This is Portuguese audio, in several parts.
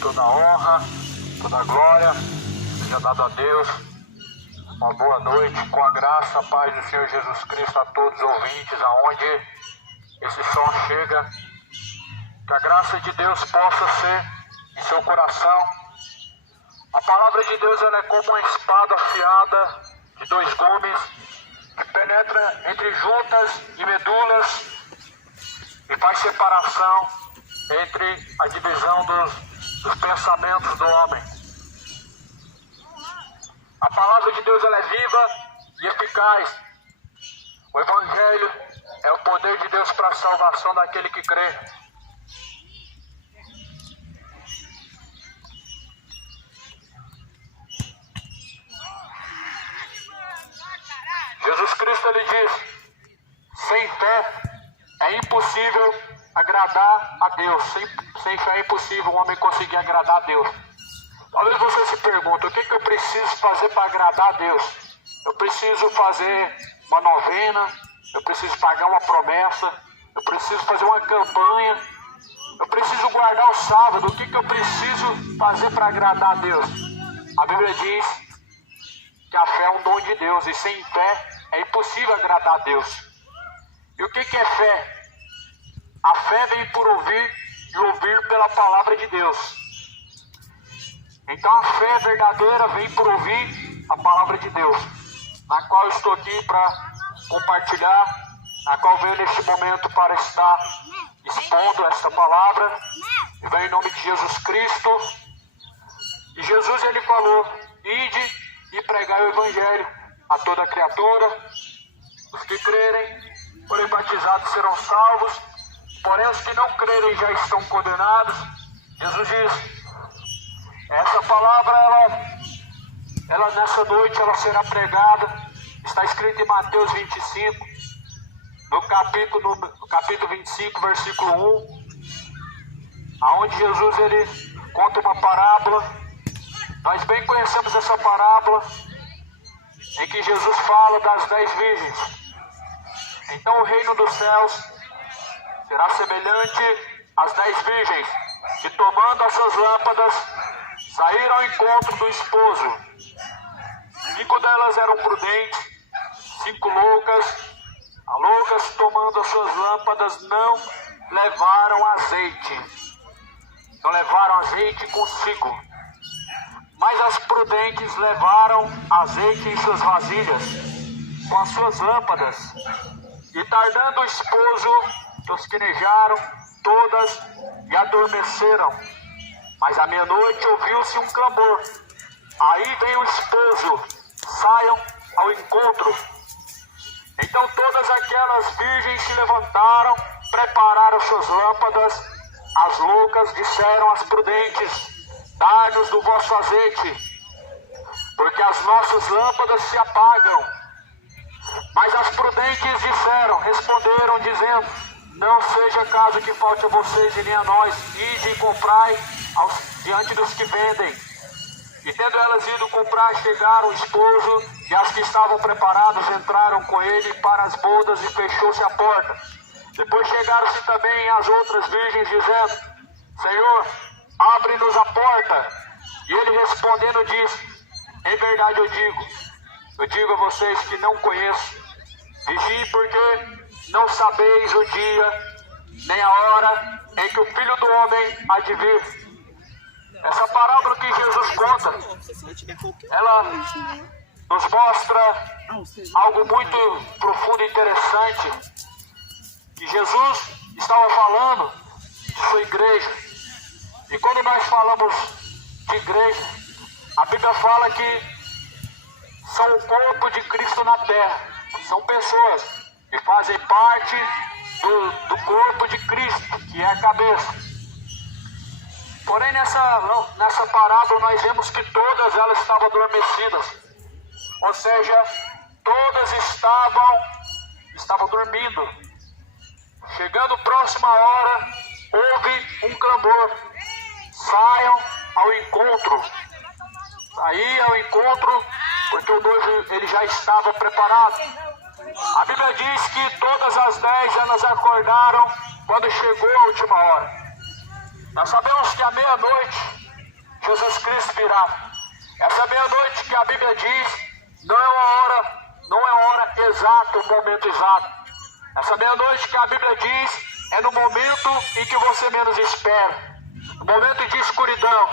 Toda honra, toda glória seja dada a Deus. Uma boa noite, com a graça, a paz do Senhor Jesus Cristo a todos os ouvintes, aonde esse som chega. Que a graça de Deus possa ser em seu coração. A palavra de Deus ela é como uma espada afiada de 2 gumes, que penetra entre juntas e medulas e faz separação entre a divisão dos pensamentos do homem. A palavra de Deus ela é viva e eficaz. O Evangelho é o poder de Deus para a salvação daquele que crê. Jesus Cristo ele diz: sem fé é impossível agradar a Deus. Sem fé é impossível um homem conseguir agradar a Deus. Talvez você se pergunte: o que eu preciso fazer para agradar a Deus? Eu preciso fazer uma novena, eu preciso pagar uma promessa, eu preciso fazer uma campanha, eu preciso guardar o sábado. O que eu preciso fazer para agradar a Deus? A Bíblia diz que a fé é um dom de Deus e sem fé é impossível agradar a Deus. E o que é fé? A fé vem por ouvir e ouvir pela palavra de Deus. Então a fé verdadeira vem por ouvir a palavra de Deus, na qual eu estou aqui para compartilhar, na qual venho neste momento para estar expondo esta palavra. E venho em nome de Jesus Cristo. E Jesus ele falou: ide e pregai o Evangelho a toda criatura. Os que crerem, forem batizados, serão salvos. Porém, os que não crerem já estão condenados. Jesus diz: essa palavra, ela nessa noite, ela será pregada. Está escrito em Mateus 25, no capítulo 25, versículo 1, aonde Jesus ele conta uma parábola. Nós bem conhecemos essa parábola, em que Jesus fala das 10 virgens. Então o reino dos céus será semelhante às 10 virgens, que tomando as suas lâmpadas, saíram ao encontro do esposo. 5 delas eram prudentes, 5 loucas. As loucas, tomando as suas lâmpadas, não levaram azeite. Não levaram azeite consigo. Mas as prudentes levaram azeite em suas vasilhas, com as suas lâmpadas. E tardando o esposo, tosquenejaram todas e adormeceram. Mas à meia-noite ouviu-se um clamor: aí vem o esposo, saiam ao encontro. Então todas aquelas virgens se levantaram, prepararam suas lâmpadas. As loucas disseram às prudentes: dai-nos do vosso azeite, porque as nossas lâmpadas se apagam. Mas as prudentes responderam, dizendo: não seja caso que falte a vocês e nem a nós, ide e comprai diante dos que vendem. E tendo elas ido comprar, chegaram o esposo, e as que estavam preparadas entraram com ele para as bodas, e fechou-se a porta. Depois chegaram-se também as outras virgens, dizendo: Senhor, abre-nos a porta. E ele respondendo disse: em verdade eu digo a vocês que não conheço. Vigiem, porque não sabeis o dia nem a hora em que o Filho do Homem há de vir. Essa parábola que Jesus conta, ela nos mostra algo muito profundo e interessante, que Jesus estava falando de sua igreja. E quando nós falamos de igreja, a Bíblia fala que são o corpo de Cristo na terra. São pessoas que fazem parte do corpo de Cristo, que é a cabeça. Porém, nessa parábola nós vemos que todas elas estavam adormecidas. Ou seja, todas estavam dormindo. Chegando próxima hora, houve um clamor: saiam ao encontro. Saí ao encontro, porque o noivo ele já estava preparado. A Bíblia diz que todas as 10 elas acordaram quando chegou a última hora. Nós sabemos que à meia-noite Jesus Cristo virá. Essa meia-noite que a Bíblia diz não é a hora exata, o momento exato. Essa meia-noite que a Bíblia diz é no momento em que você menos espera. No momento de escuridão,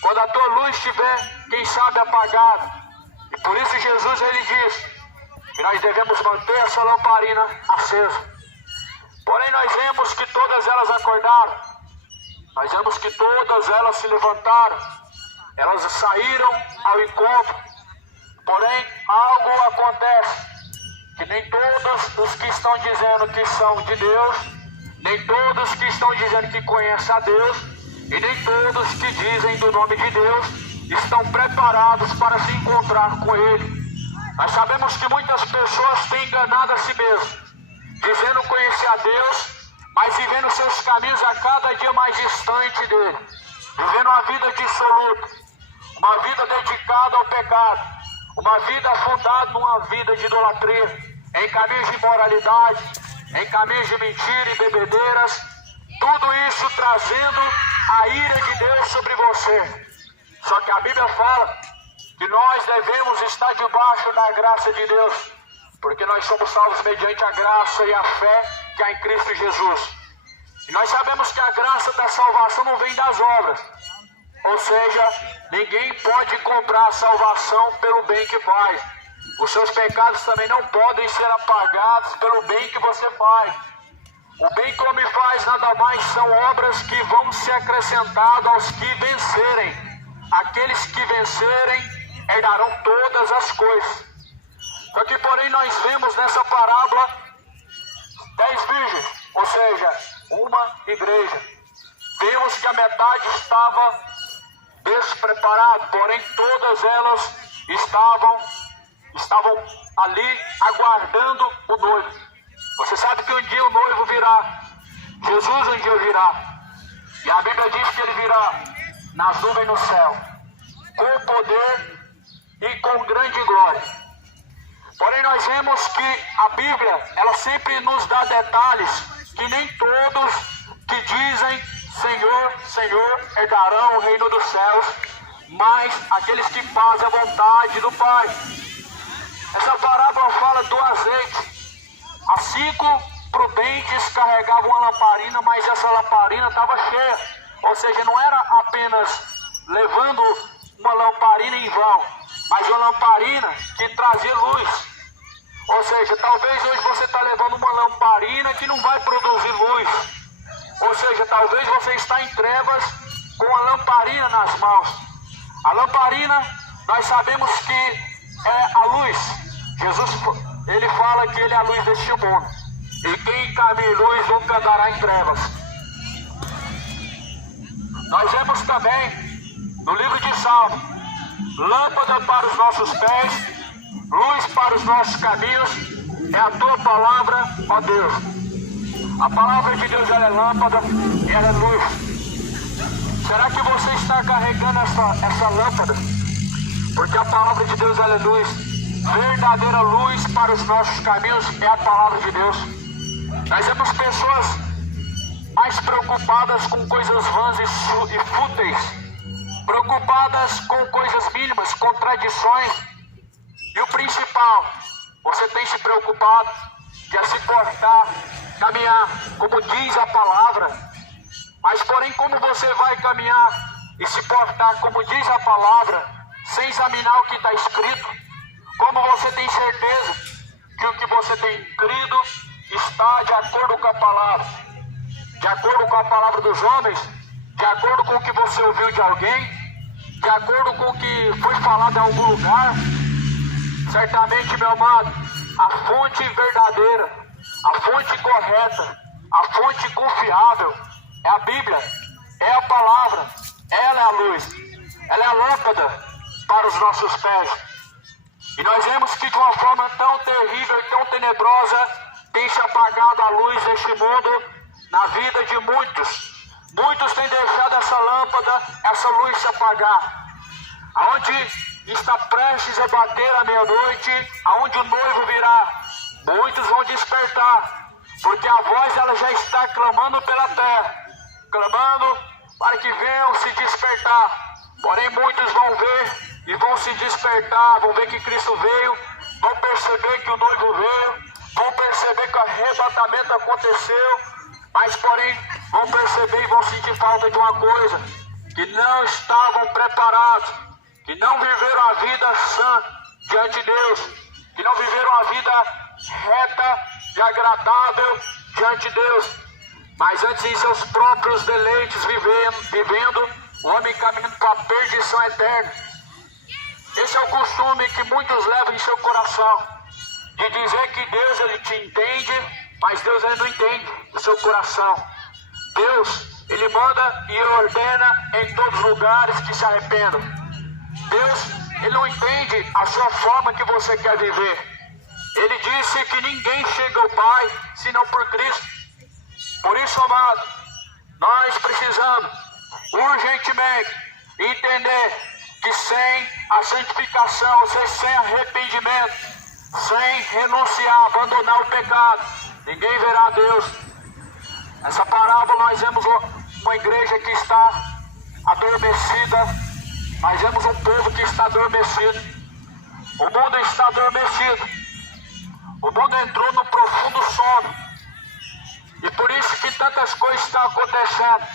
quando a tua luz estiver, quem sabe, apagada. E por isso Jesus ele diz que nós devemos manter essa lamparina acesa. Porém nós vemos que todas elas acordaram. Nós vemos que todas elas se levantaram. Elas saíram ao encontro. Porém algo acontece, que nem todos os que estão dizendo que são de Deus, nem todos que estão dizendo que conhecem a Deus, e nem todos que dizem do nome de Deus estão preparados para se encontrar com Ele. Nós sabemos que muitas pessoas têm enganado a si mesmas, dizendo conhecer a Deus, mas vivendo seus caminhos a cada dia mais distante dele, vivendo uma vida dissoluta, uma vida dedicada ao pecado, uma vida fundada numa vida de idolatria, em caminhos de imoralidade, em caminhos de mentira e bebedeiras, tudo isso trazendo a ira de Deus sobre você. Só que a Bíblia fala que nós devemos estar debaixo da graça de Deus, porque nós somos salvos mediante a graça e a fé que há em Cristo Jesus. E nós sabemos que a graça da salvação não vem das obras, ou seja, ninguém pode comprar a salvação pelo bem que faz. Os seus pecados também não podem ser apagados pelo bem que você faz. O bem que o homem faz nada mais são obras que vão ser acrescentadas aos que vencerem. Aqueles que vencerem herdarão todas as coisas. Só que, porém, nós vemos nessa parábola 10 virgens, ou seja, uma igreja. Vemos que a metade estava despreparada, porém todas elas estavam ali aguardando o noivo. Você sabe que um dia o noivo virá. Jesus um dia virá. E a Bíblia diz que ele virá nas nuvens no céu, com poder e com grande glória. Porém nós vemos que a Bíblia, ela sempre nos dá detalhes que nem todos que dizem Senhor, Senhor, herdarão o reino dos céus, mas aqueles que fazem a vontade do Pai. Essa parábola fala do azeite. As 5 prudentes carregavam uma lamparina, mas essa lamparina estava cheia. Ou seja, não era apenas levando uma lamparina em vão, mas uma lamparina que trazia luz. Ou seja, talvez hoje você está levando uma lamparina que não vai produzir luz. Ou seja, talvez você está em trevas com a lamparina nas mãos. A lamparina, nós sabemos que é a luz. Jesus, ele fala que ele é a luz deste mundo. E quem caminha em luz nunca andará em trevas. Nós vemos também no livro de Salmo: lâmpada para os nossos pés, luz para os nossos caminhos, é a tua palavra, ó Deus. A palavra de Deus, ela é lâmpada e ela é luz. Será que você está carregando essa lâmpada? Porque a palavra de Deus, ela é luz. Verdadeira luz para os nossos caminhos é a palavra de Deus. Nós vemos pessoas mais preocupadas com coisas vãs e fúteis, preocupadas com coisas mínimas, com tradições. E o principal, você tem se preocupado de se portar, caminhar como diz a palavra. Mas porém, como você vai caminhar e se portar como diz a palavra, sem examinar o que está escrito? Como você tem certeza que o que você tem crido está de acordo com a palavra? De acordo com a palavra dos homens? De acordo com o que você ouviu de alguém? De acordo com o que foi falado em algum lugar? Certamente, meu amado, a fonte verdadeira, a fonte correta, a fonte confiável é a Bíblia, é a palavra, ela é a luz, ela é a lâmpada para os nossos pés. E nós vemos que de uma forma tão terrível e tão tenebrosa tem se apagado a luz deste mundo na vida de muitos. Muitos têm deixado essa lâmpada, essa luz se apagar. Aonde está prestes a bater a meia-noite, aonde o noivo virá, muitos vão despertar, porque a voz ela já está clamando pela terra, clamando para que venham se despertar. Porém muitos vão ver e vão se despertar, vão ver que Cristo veio, vão perceber que o noivo veio, vão perceber que o arrebatamento aconteceu, mas porém vão perceber e vão sentir falta de uma coisa, que não estavam preparados, que não viveram a vida sã diante de Deus, que não viveram a vida reta e agradável diante de Deus, mas antes em seus próprios deleites vivendo, o homem caminhando para a perdição eterna. Esse é o costume que muitos levam em seu coração, de dizer que Deus ele te entende, mas Deus ele não entende o seu coração. Deus, ele manda e ordena em todos os lugares que se arrependam. Deus, ele não entende a sua forma que você quer viver. Ele disse que ninguém chega ao Pai senão por Cristo. Por isso, amado, nós precisamos urgentemente entender que sem a santificação, ou seja, sem arrependimento, sem renunciar, abandonar o pecado, ninguém verá Deus. Nessa parábola nós vemos uma igreja que está adormecida, nós vemos um povo que está adormecido. O mundo está adormecido. O mundo entrou no profundo sono. E por isso que tantas coisas estão acontecendo.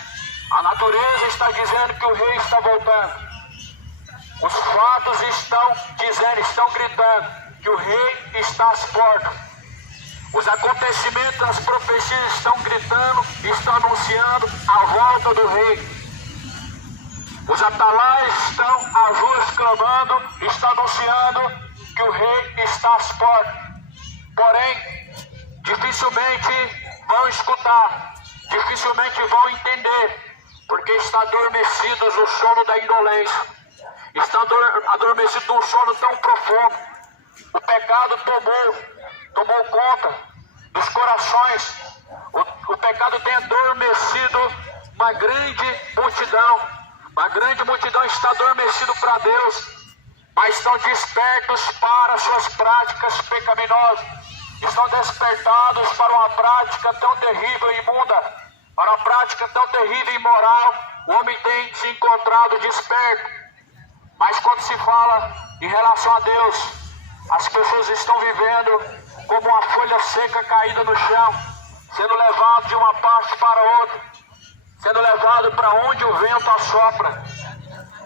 A natureza está dizendo que o rei está voltando. Os fatos estão dizendo, estão gritando que o rei está às portas. Os acontecimentos, as profecias estão gritando, estão anunciando a volta do rei. Os atalaias estão às ruas clamando, estão anunciando que o rei está às portas. Porém, dificilmente vão escutar, dificilmente vão entender, porque estão adormecidos no sono da indolência. Estão adormecidos num sono tão profundo. O pecado tomou conta dos corações. O pecado tem adormecido uma grande multidão. Uma grande multidão está adormecido para Deus, mas estão despertos para suas práticas pecaminosas. Estão despertados para uma prática tão terrível e imunda, para uma prática tão terrível e imoral. O homem tem se encontrado desperto. Mas quando se fala em relação a Deus, as pessoas estão vivendo como uma folha seca caída no chão, sendo levado de uma parte para outra, sendo levado para onde o vento assopra.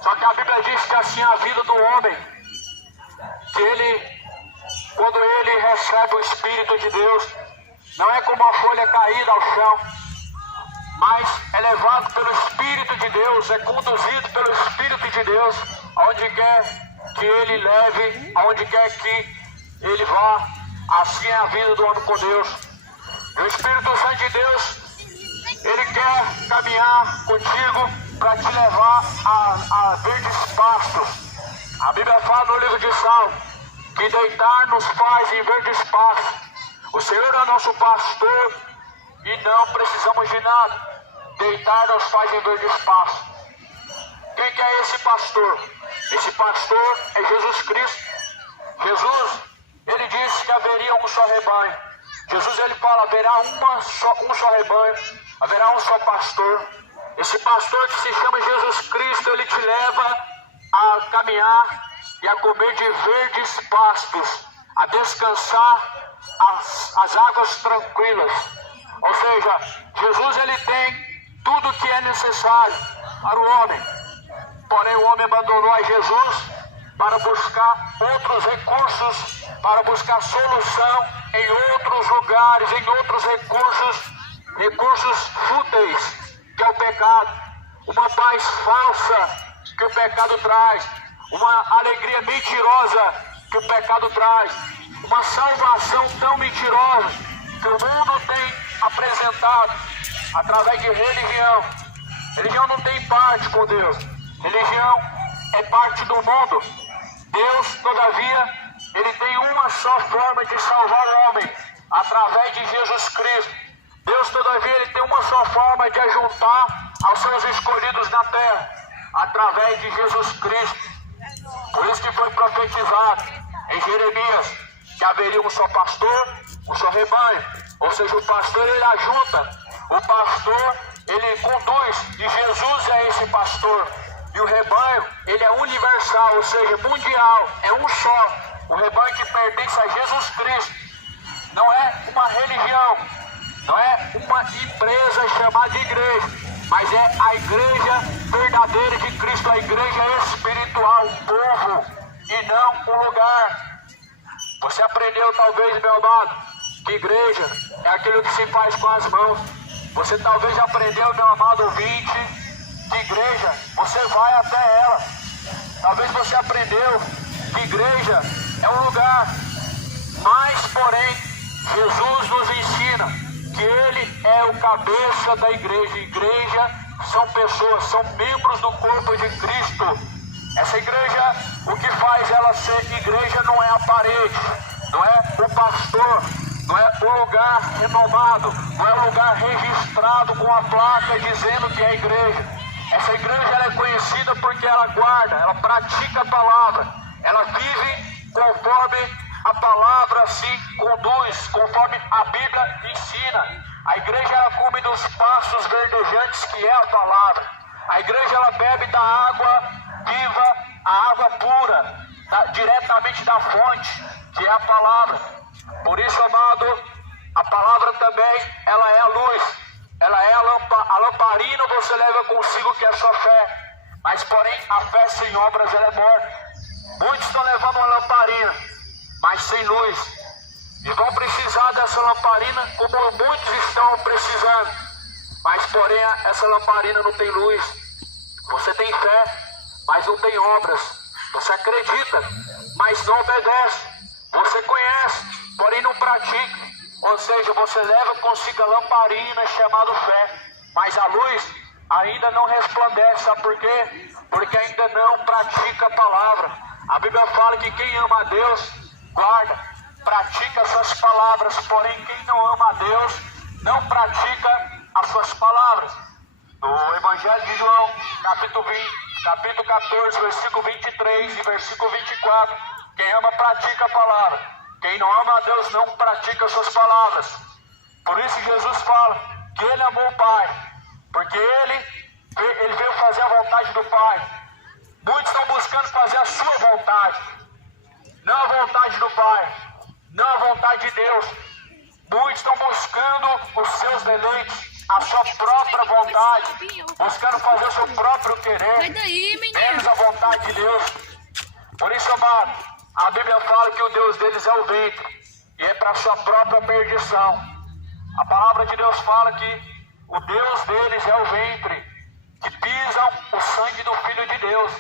Só que a Bíblia diz que assim é a vida do homem, que quando ele recebe o Espírito de Deus, não é como uma folha caída ao chão, mas é levado pelo Espírito de Deus, é conduzido pelo Espírito de Deus, aonde quer que ele leve, aonde quer que ele vá. Assim é a vida do homem com Deus. E o Espírito Santo de Deus, ele quer caminhar contigo para te levar a verdes pastos. A Bíblia fala no livro de Salmo que deitar nos faz em verdes pastos. O Senhor é nosso pastor e não precisamos de nada. Deitar nos faz em verdes pastos. Quem que é esse pastor? Esse pastor é Jesus Cristo. Jesus, ele disse que haveria um só rebanho. Jesus, ele fala, haverá um só rebanho, haverá um só pastor. Esse pastor que se chama Jesus Cristo, ele te leva a caminhar e a comer de verdes pastos, a descansar as águas tranquilas. Ou seja, Jesus, ele tem tudo o que é necessário para o homem. Porém, o homem abandonou a Jesus para buscar outros recursos, para buscar solução em outros lugares, em outros recursos fúteis, que é o pecado. Uma paz falsa que o pecado traz, uma alegria mentirosa que que o pecado traz, uma salvação tão mentirosa que o mundo tem apresentado através de religião. Religião não tem parte com Deus. Religião é parte do mundo. Deus, todavia, ele tem uma só forma de salvar o homem, através de Jesus Cristo. Deus, todavia, ele tem uma só forma de ajuntar aos seus escolhidos na terra, através de Jesus Cristo. Por isso que foi profetizado em Jeremias que haveria um só pastor, um só rebanho. Ou seja, o pastor ele ajunta, o pastor ele conduz, e Jesus é esse pastor. E o rebanho ele é universal, ou seja, mundial, é um só. O rebanho que pertence a Jesus Cristo. Não é uma religião, não é uma empresa chamada igreja, mas é a igreja verdadeira de Cristo, a igreja espiritual, um povo e não um lugar. Você aprendeu talvez, meu amado, que igreja é aquilo que se faz com as mãos. Você talvez aprendeu, meu amado ouvinte, que igreja você vai até ela. Talvez você aprendeu que igreja é um lugar, mas porém Jesus nos ensina que Ele é o cabeça da igreja. Igreja são pessoas, são membros do corpo de Cristo. Essa igreja, o que faz ela ser igreja não é a parede, não é o pastor, não é o lugar renomado, não é o lugar registrado com a placa dizendo que é igreja. Essa igreja ela é conhecida porque ela guarda, ela pratica a palavra, ela vive conforme a palavra se conduz, conforme a Bíblia ensina. A igreja ela come dos pastos verdejantes que é a palavra. A igreja ela bebe da água viva, a água pura, diretamente da fonte, que é a palavra. Por isso, amado, a palavra também, ela é a luz. Ela é a lamparina, você leva consigo que é a sua fé. Mas, porém, a fé sem obras, ela é morta. Muitos estão levando uma lamparina, mas sem luz. E vão precisar dessa lamparina como muitos estão precisando. Mas, porém, essa lamparina não tem luz. Você tem fé, mas não tem obras. Você acredita, mas não obedece. Você conhece, porém não pratica. Ou seja, você leva consigo a lamparina chamada fé, mas a luz ainda não resplandece. Sabe por quê? Porque ainda não pratica a palavra. A Bíblia fala que quem ama a Deus, guarda, pratica as suas palavras. Porém, quem não ama a Deus, não pratica as suas palavras. No Evangelho de João, capítulo 14, versículo 23 e versículo 24. Quem ama, pratica a palavra. Quem não ama a Deus, não pratica as suas palavras. Por isso Jesus fala que Ele amou o Pai, porque Ele veio fazer a vontade do Pai. Muitos estão buscando fazer a sua vontade, não a vontade do Pai, não a vontade de Deus. Muitos estão buscando os seus deleites, a sua própria vontade, buscando fazer o seu próprio querer, menos a vontade de Deus. Por isso, amado, a Bíblia fala que o Deus deles é o ventre, e é para a sua própria perdição. A palavra de Deus fala que o Deus deles é o ventre, que pisam o sangue do Filho de Deus.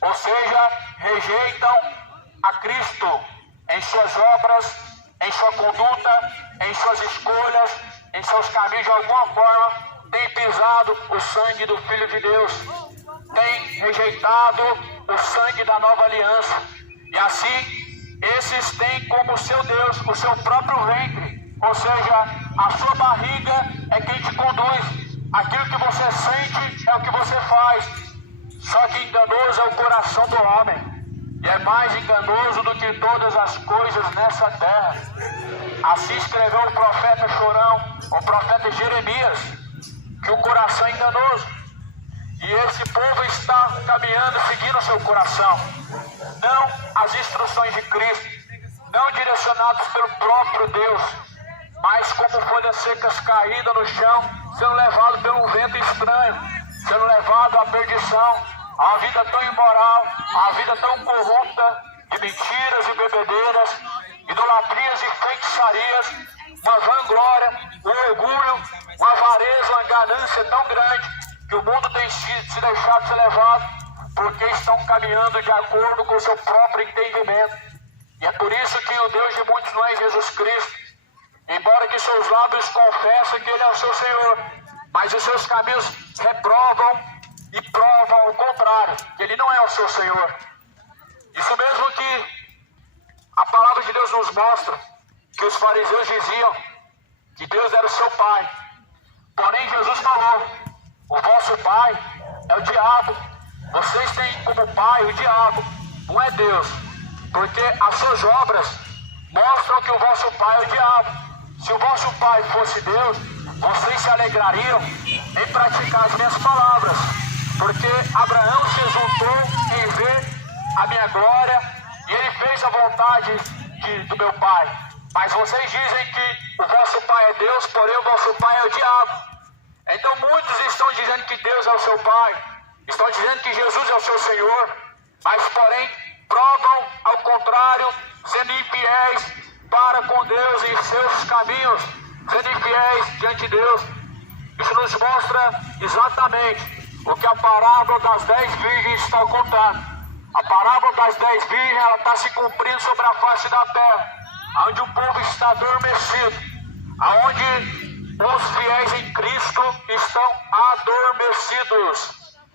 Ou seja, rejeitam a Cristo em suas obras, em sua conduta, em suas escolhas, em seus caminhos. De alguma forma, tem pisado o sangue do Filho de Deus, tem rejeitado o sangue da nova aliança. E assim, esses têm como seu Deus o seu próprio ventre, ou seja, a sua barriga é quem te conduz. Aquilo que você sente é o que você faz. Só que enganoso é o coração do homem, e é mais enganoso do que todas as coisas nessa terra. Assim escreveu o profeta Chorão, o profeta Jeremias, que o coração é enganoso. E esse povo está caminhando, seguindo o seu coração, não as instruções de Cristo, não direcionados pelo próprio Deus, mas como folhas secas caídas no chão, sendo levado pelo vento estranho, sendo levado à perdição, a uma vida tão imoral, a uma vida tão corrupta, de mentiras e bebedeiras, idolatrias e feitiçarias, uma vanglória, um orgulho, uma avareza, uma ganância tão grande, que o mundo tem se deixado ser levado, porque estão caminhando de acordo com o seu próprio entendimento. E é por isso que o Deus de muitos não é Jesus Cristo. Embora que seus lábios confessem que Ele é o seu Senhor, mas os seus caminhos reprovam e provam o contrário, que Ele não é o seu Senhor. Isso mesmo que a palavra de Deus nos mostra, que os fariseus diziam que Deus era o seu pai. Porém, Jesus falou: o vosso pai é o diabo. Vocês têm como pai o diabo, não é Deus. Porque as suas obras mostram que o vosso pai é o diabo. Se o vosso pai fosse Deus, vocês se alegrariam em praticar as minhas palavras. Porque Abraão se exultou em ver a minha glória e ele fez a vontade do meu pai. Mas vocês dizem que o vosso pai é Deus, porém o vosso pai é o diabo. Então muitos estão dizendo que Deus é o seu pai, estão dizendo que Jesus é o seu Senhor, mas porém provam ao contrário, sendo infiéis para com Deus em seus caminhos, sendo infiéis diante de Deus. Isso nos mostra exatamente o que a parábola das 10 virgens está contando. A parábola das 10 virgens, ela está se cumprindo sobre a face da terra, onde o povo está adormecido, onde os fiéis em Cristo estão adormecidos,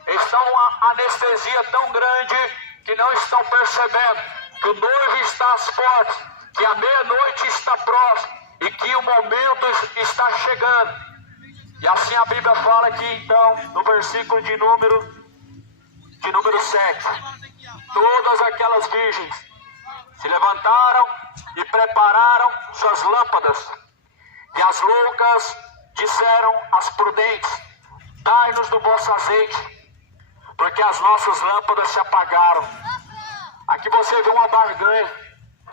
estão uma anestesia tão grande que não estão percebendo que o noivo está às portas, que a meia-noite está próxima e que o momento está chegando. E assim a Bíblia fala aqui então, no versículo de número 7, todas aquelas virgens se levantaram e prepararam suas lâmpadas. E as loucas disseram às prudentes: dai-nos do vosso azeite, porque as nossas lâmpadas se apagaram. Aqui você vê uma barganha.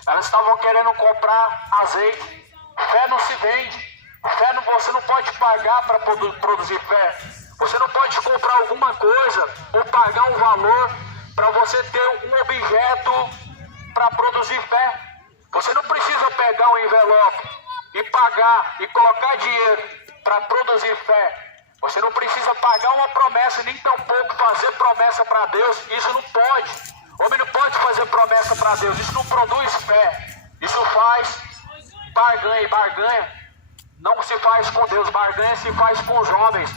Elas estavam querendo comprar azeite. Fé não se vende. Fé não, você não pode pagar para produzir fé. Você não pode comprar alguma coisa ou pagar um valor para você ter um objeto para produzir fé. Você não precisa pegar um envelope e pagar e colocar dinheiro para produzir fé. Você não precisa pagar uma promessa, nem tampouco fazer promessa para Deus. Isso não pode. O homem não pode fazer promessa para Deus. Isso não produz fé. Isso faz barganha. E barganha não se faz com Deus. Barganha se faz com os homens.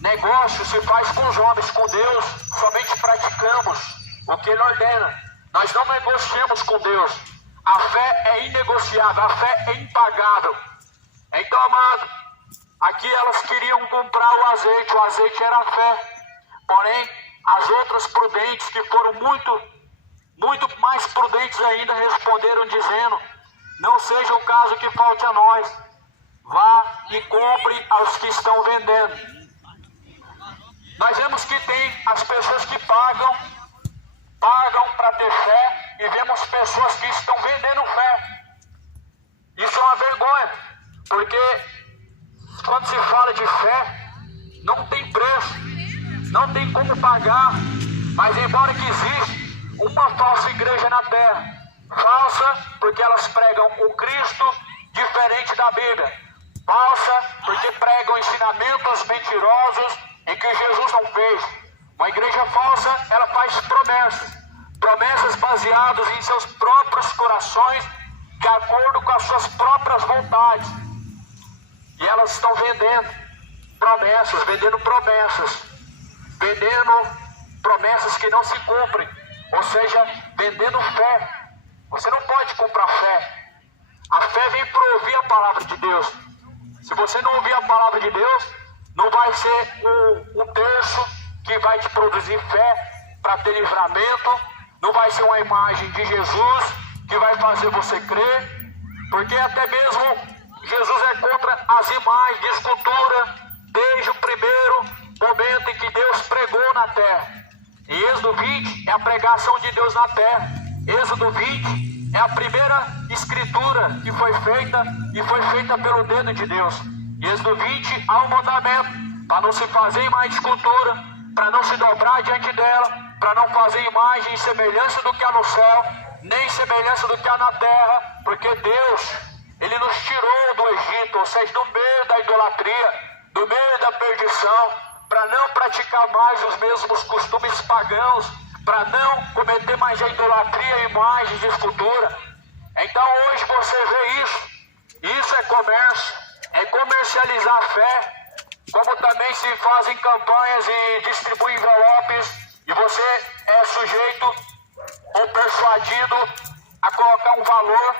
Negócio se faz com os homens. Com Deus somente praticamos o que Ele ordena. Nós não negociamos com Deus. A fé é inegociável, a fé é impagável. Então, amado, aqui elas queriam comprar o azeite era a fé. Porém, as outras prudentes, que foram muito mais prudentes ainda, responderam dizendo: não seja o caso que falte a nós, vá e compre aos que estão vendendo. Nós vemos que tem as pessoas que pagam para ter fé, e vemos pessoas que estão vendendo fé. Isso é uma vergonha, porque quando se fala de fé, não tem preço, não tem como pagar. Mas embora que existe uma falsa igreja na terra, falsa porque elas pregam o Cristo diferente da Bíblia, falsa porque pregam ensinamentos mentirosos em que Jesus não fez. Uma igreja falsa, ela faz promessas baseadas em seus próprios corações, de acordo com as suas próprias vontades. E elas estão vendendo promessas que não se cumprem, ou seja, vendendo fé. Você não pode comprar fé. A fé vem para ouvir a palavra de Deus. Se você não ouvir a palavra de Deus, não vai ser um terço que vai te produzir fé para ter livramento. Não vai ser uma imagem de Jesus que vai fazer você crer, porque até mesmo Jesus é contra as imagens de escultura desde o primeiro momento em que Deus pregou na terra. Em Êxodo 20 é a pregação de Deus na terra. Êxodo 20 é a primeira escritura que foi feita, e foi feita pelo dedo de Deus. Em Êxodo 20 há um mandamento para não se fazer imagem de escultura, para não se dobrar diante dela, para não fazer imagem em semelhança do que há no céu, nem semelhança do que há na terra, porque Deus, Ele nos tirou do Egito, ou seja, do meio da idolatria, do meio da perdição, para não praticar mais os mesmos costumes pagãos, para não cometer mais a idolatria e imagens de escultura. você vê isso. Isso é comércio, é comercializar a fé, como também se fazem campanhas e distribuem envelopes, e você é sujeito ou persuadido a colocar um valor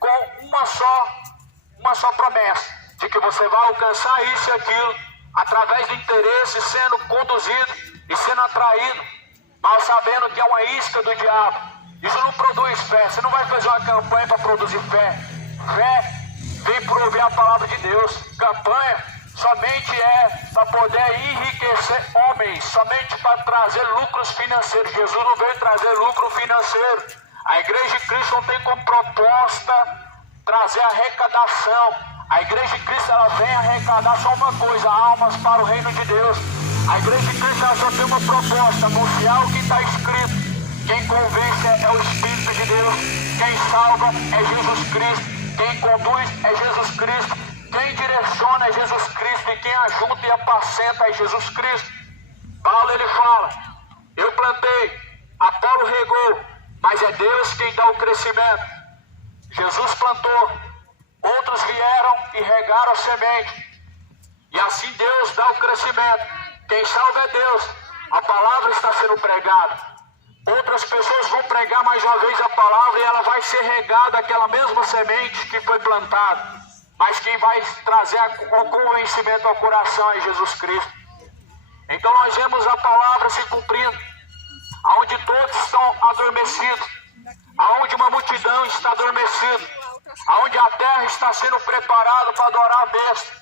com uma só promessa, de que você vai alcançar isso e aquilo, através do interesse, sendo conduzido e sendo atraído, mas sabendo que é uma isca do diabo. Isso não produz fé. Você não vai fazer uma campanha para produzir fé. Fé vem por ouvir a palavra de Deus. Campanha somente é para poder enriquecer homens, somente para trazer lucros financeiros. Jesus não veio trazer lucro financeiro. A Igreja de Cristo não tem como proposta trazer arrecadação. A Igreja de Cristo, ela vem arrecadar só uma coisa: almas para o reino de Deus. A Igreja de Cristo, ela só tem uma proposta: anunciar o que está escrito. Quem convence é o Espírito de Deus. Quem salva é Jesus Cristo. Quem conduz é Jesus Cristo. Quem direciona é Jesus Cristo. E quem ajuda e apacenta é Jesus Cristo. Paulo, ele fala: eu plantei, Apolo regou, mas é Deus quem dá o crescimento. Jesus plantou, outros vieram e regaram a semente. E assim Deus dá o crescimento. Quem salva é Deus. A palavra está sendo pregada. Outras pessoas vão pregar mais uma vez a palavra e ela vai ser regada, aquela mesma semente que foi plantada. Mas quem vai trazer o convencimento ao coração é Jesus Cristo. Então nós vemos a palavra se cumprindo, onde todos estão adormecidos, aonde uma multidão está adormecida, aonde a terra está sendo preparada para adorar a besta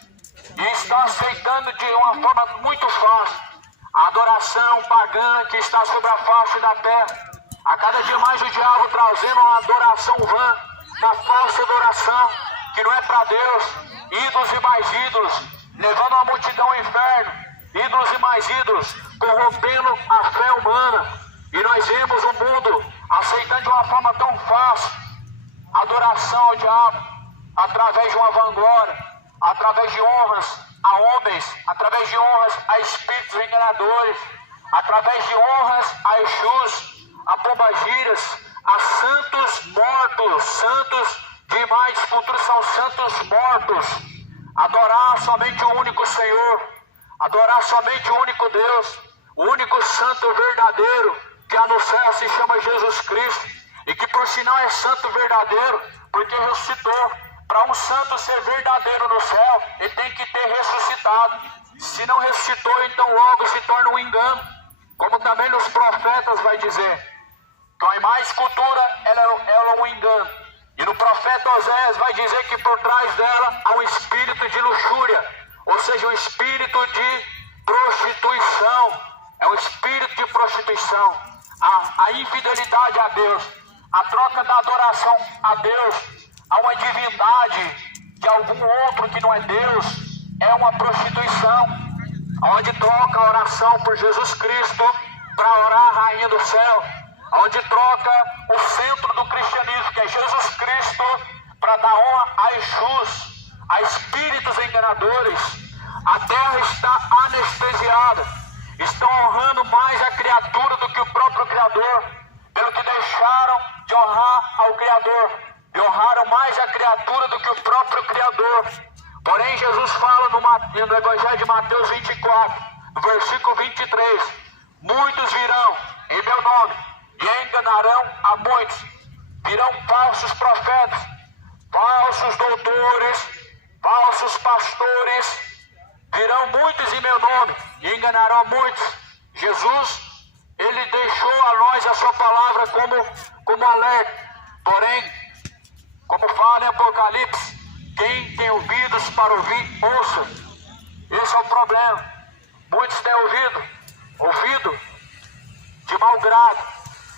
e está aceitando de uma forma muito fácil a adoração pagã que está sobre a face da terra. A cada dia mais o diabo trazendo uma adoração vã, uma falsa adoração que não é para Deus, ídolos e mais ídolos, levando a multidão ao inferno, ídolos e mais ídolos, corrompendo a fé humana. E nós vemos o mundo aceitando de uma forma tão fácil a adoração ao diabo, através de uma vanglória, através de honras a homens, através de honras a espíritos enganadores, através de honras a Exus, a pombagiras, a santos mortos, santos de imagens futuras são santos mortos. Adorar somente o único Senhor, adorar somente o único Deus, o único santo verdadeiro, que há no céu se chama Jesus Cristo, e que por sinal é santo verdadeiro, porque ressuscitou. Para um santo ser verdadeiro no céu, ele tem que ter ressuscitado. Se não ressuscitou, então logo se torna um engano. Como também nos profetas vai dizer, que a imagem escultura ela é um engano. E no profeta Oséias vai dizer que por trás dela há um espírito de luxúria, ou seja, um espírito de prostituição. É um espírito de prostituição. A infidelidade a Deus, a troca da adoração a Deus a uma divindade de algum outro que não é Deus, é uma prostituição, onde troca a oração por Jesus Cristo para orar a Rainha do Céu, onde troca o centro do cristianismo, que é Jesus Cristo, para dar honra a Exus, a espíritos enganadores. A terra está anestesiada, estão honrando mais a criatura do que o próprio Criador, pelo que deixaram de honrar ao Criador, e honraram mais a criatura do que o próprio Criador. Porém, Jesus fala no Evangelho de Mateus 24, no versículo 23, muitos virão em meu nome e enganarão a muitos. Virão falsos profetas, falsos doutores, falsos pastores, virão muitos em meu nome e enganarão a muitos. Jesus, ele deixou a nós a sua palavra como alerta. Porém, como fala em Apocalipse, quem tem ouvidos para ouvir, ouça. Esse é o problema. Muitos têm ouvido de mau grado,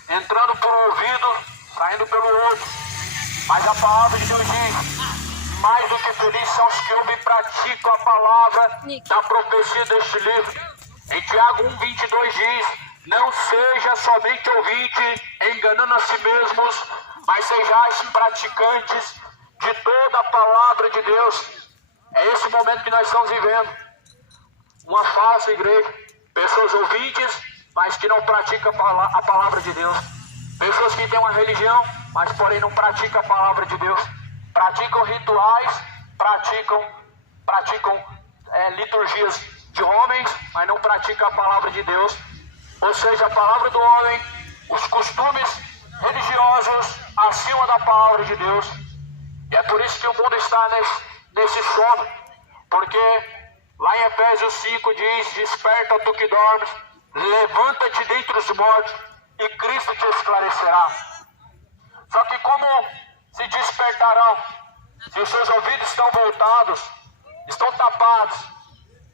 entrando por um ouvido, saindo pelo outro. Mas a palavra de Deus diz, mais do que felizes são os que ouvem e praticam a palavra da profecia deste livro. Em Tiago 1,22 diz, não seja somente ouvinte, enganando a si mesmos, mas sejais praticantes de toda a palavra de Deus. É esse momento que nós estamos vivendo. Uma falsa igreja. Pessoas ouvintes, mas que não praticam a palavra de Deus. Pessoas que têm uma religião, mas porém não praticam a palavra de Deus. praticam rituais, praticam liturgias de homens, mas não praticam a palavra de Deus. Ou seja, a palavra do homem, os costumes religiosos acima da palavra de Deus. E é por isso que o mundo está nesse sono. Porque lá em Efésios 5 diz: desperta tu que dormes, levanta-te dentre os mortos e Cristo te esclarecerá. Só que como se despertarão se os seus ouvidos estão voltados, estão tapados?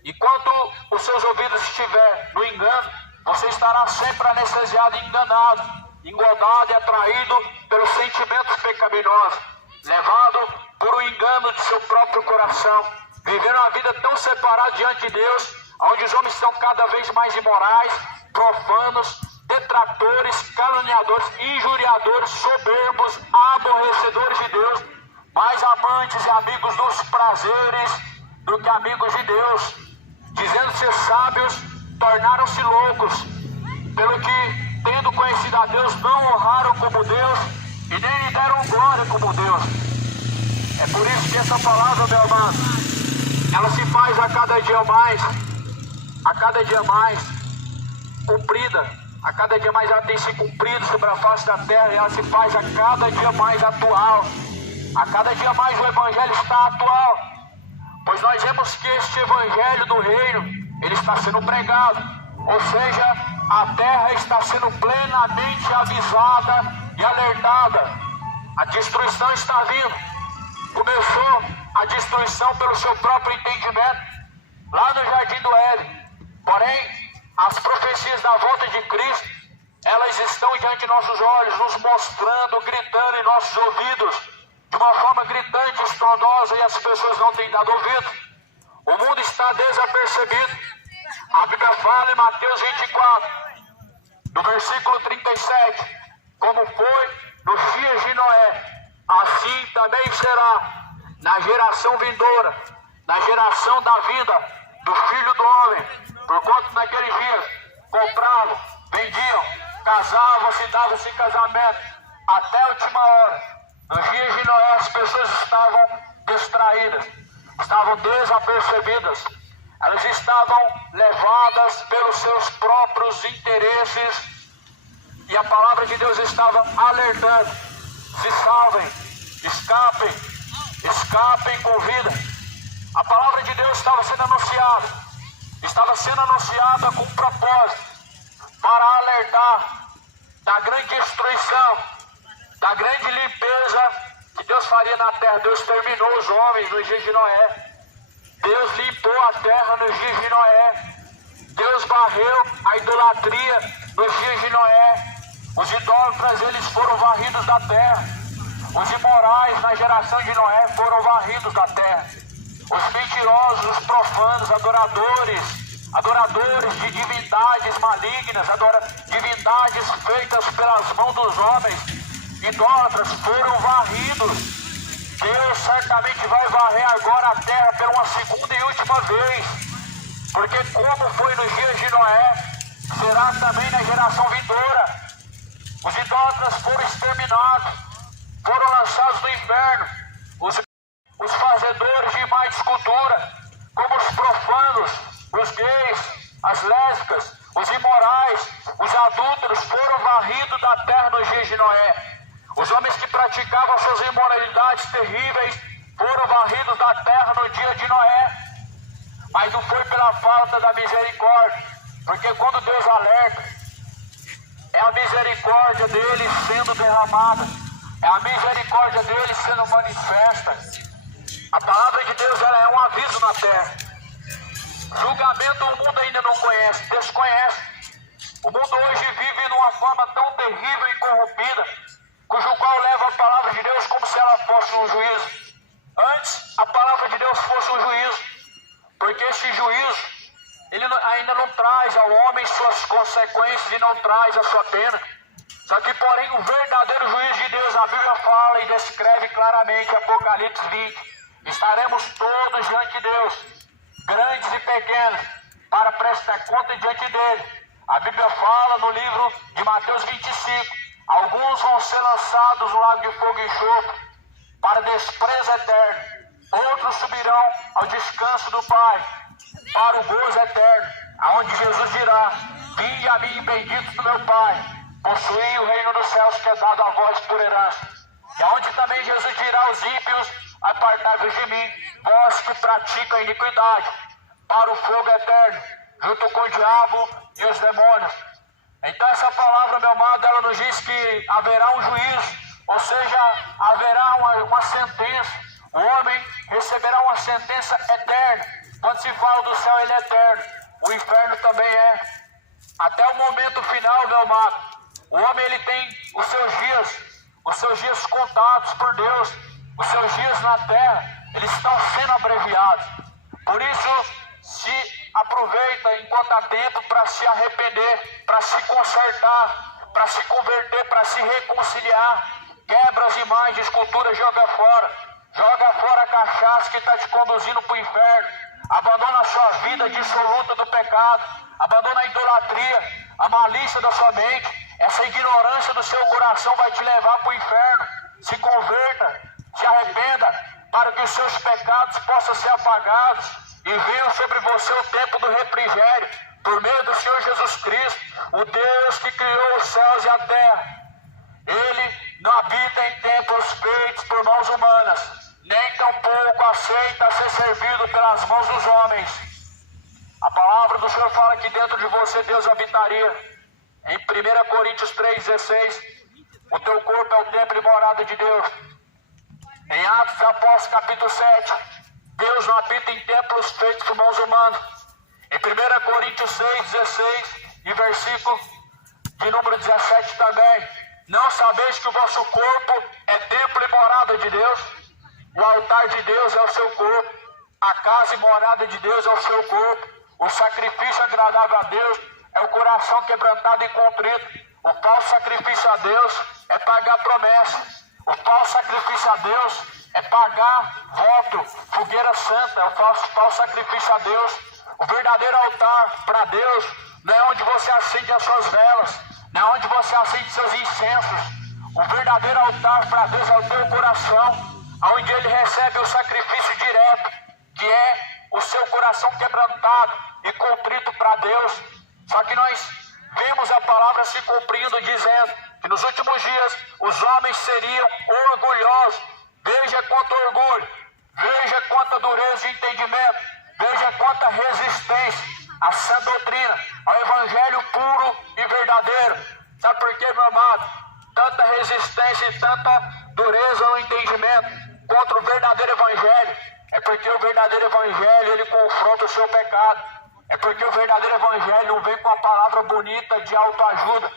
E quando os seus ouvidos estiver no engano, você estará sempre anestesiado e enganado e atraído pelos sentimentos pecaminosos, levado por um engano de seu próprio coração, vivendo uma vida tão separada diante de Deus, onde os homens estão cada vez mais imorais, profanos, detratores, caluniadores, injuriadores, soberbos, aborrecedores de Deus, mais amantes e amigos dos prazeres do que amigos de Deus, dizendo ser sábios, tornaram-se loucos, pelo que, tendo conhecido a Deus, não honraram como Deus e nem lhe deram glória como Deus. É por isso que essa palavra, meu amado, ela se faz a cada dia mais cumprida, a cada dia mais ela tem se cumprido sobre a face da terra, e ela se faz a cada dia mais atual. A cada dia mais o Evangelho está atual, pois nós vemos que este Evangelho do Reino, ele está sendo pregado, ou seja, a terra está sendo plenamente avisada e alertada. A destruição está vindo. Começou a destruição pelo seu próprio entendimento, lá no Jardim do Éden. Porém, as profecias da volta de Cristo, elas estão diante de nossos olhos, nos mostrando, gritando em nossos ouvidos, de uma forma gritante, estrondosa, e as pessoas não têm dado ouvido. O mundo está desapercebido. A Bíblia fala em Mateus 24, no versículo 37, como foi nos dias de Noé, assim também será na geração vindoura, na geração da vinda do Filho do Homem. Porquanto naqueles dias compravam, vendiam, casavam-se, davam-se em casamento, até a última hora. Nos dias de Noé as pessoas estavam distraídas, estavam desapercebidas, elas estavam levadas pelos seus próprios interesses, e a palavra de Deus estava alertando: se salvem, escapem com vida. A palavra de Deus estava sendo anunciada com um propósito, para alertar da grande destruição, da grande limpeza que Deus faria na terra. Deus terminou os homens nos dias de Noé. Deus limpou a terra nos dias de Noé. Deus varreu a idolatria nos dias de Noé. Os idólatras, eles foram varridos da terra. Os imorais na geração de Noé foram varridos da terra. Os mentirosos, os profanos, adoradores de divindades malignas, divindades feitas pelas mãos dos homens, idólatras, foram varridos. Deus certamente vai varrer agora a terra pela uma segunda e última vez, porque como foi nos dias de Noé, será também na geração vindoura. Os idólatras foram exterminados, foram lançados no inferno. Os fazedores de má escultura, como os profanos, os gays, as lésbicas, os imorais, os adúlteros, foram varridos da terra nos dias de Noé. Os homens que praticavam suas imoralidades terríveis foram varridos da terra no dia de Noé. Mas não foi pela falta da misericórdia, porque quando Deus alerta, é a misericórdia dele sendo derramada, é a misericórdia dele sendo manifesta. A palavra de Deus, ela é um aviso na terra. Julgamento o mundo ainda não conhece, desconhece. O mundo hoje vive numa forma tão terrível e corrompida, cujo qual leva a palavra de Deus como se ela fosse um juízo. Antes, a palavra de Deus fosse um juízo, porque esse juízo, ele ainda não traz ao homem suas consequências e não traz a sua pena. Só que, porém, o verdadeiro juízo de Deus, a Bíblia fala e descreve claramente, Apocalipse 20, estaremos todos diante de Deus, grandes e pequenos, para prestar conta diante dele. A Bíblia fala no livro de Mateus 25, alguns vão ser lançados no lago de fogo e enxofre, para desprezo eterno. Outros subirão ao descanso do Pai, para o gozo eterno, aonde Jesus dirá: vinde a mim, benditos do meu Pai, possuí o reino dos céus que é dado a vós por herança. E aonde também Jesus dirá aos ímpios: apartai-vos de mim, vós que praticam a iniquidade, para o fogo eterno, junto com o diabo e os demônios. Então essa palavra, meu amado, ela nos diz que haverá um juízo, ou seja, haverá uma sentença. O homem receberá uma sentença eterna. Quando se fala do céu, ele é eterno. O inferno também é. Até o momento final, meu amado, o homem ele tem os seus dias contados por Deus. Os seus dias na terra, eles estão sendo abreviados. Por isso, se aproveita enquanto há tempo para se arrepender, para se consertar, para se converter, para se reconciliar. Quebra as imagens, esculturas, joga fora. Joga fora a cachaça que está te conduzindo para o inferno. Abandona a sua vida dissoluta do pecado. Abandona a idolatria, a malícia da sua mente. Essa ignorância do seu coração vai te levar para o inferno. Se converta, se arrependa, para que os seus pecados possam ser apagados e venha sobre você o tempo do refrigério, por meio do Senhor Jesus Cristo, o Deus que criou os céus e a terra. Ele não habita em templos feitos por mãos humanas, nem tampouco aceita ser servido pelas mãos dos homens. A palavra do Senhor fala que dentro de você Deus habitaria. Em 1 Coríntios 3,16, o teu corpo é o templo e morada de Deus. Em Atos dos Apóstolos capítulo 7, Deus não habita em templos feitos por mãos humanas. Em 1 Coríntios 6,16 e versículo de número 17 também: não sabeis que o vosso corpo é templo e morada de Deus? O altar de Deus é o seu corpo, a casa e morada de Deus é o seu corpo. O sacrifício agradável a Deus é o coração quebrantado e contrito. O falso sacrifício a Deus é pagar promessa. O falso sacrifício a Deus é pagar voto, fogueira santa. É o falso sacrifício a Deus. O verdadeiro altar para Deus não é onde você acende as suas velas, não é onde você acende seus incensos. O verdadeiro altar para Deus é o teu coração, onde Ele recebe o sacrifício direto, que é o seu coração quebrantado e contrito para Deus. Só que nós vemos a palavra se cumprindo, dizendo que nos últimos dias os homens seriam orgulhosos. Veja quanto orgulho, veja quanta dureza de entendimento, veja quanta resistência à sã doutrina, ao evangelho puro e verdadeiro. Sabe por quê, meu amado? Tanta resistência e tanta dureza no entendimento contra o verdadeiro evangelho. É porque o verdadeiro evangelho, ele confronta o seu pecado. É porque o verdadeiro evangelho não vem com a palavra bonita de autoajuda.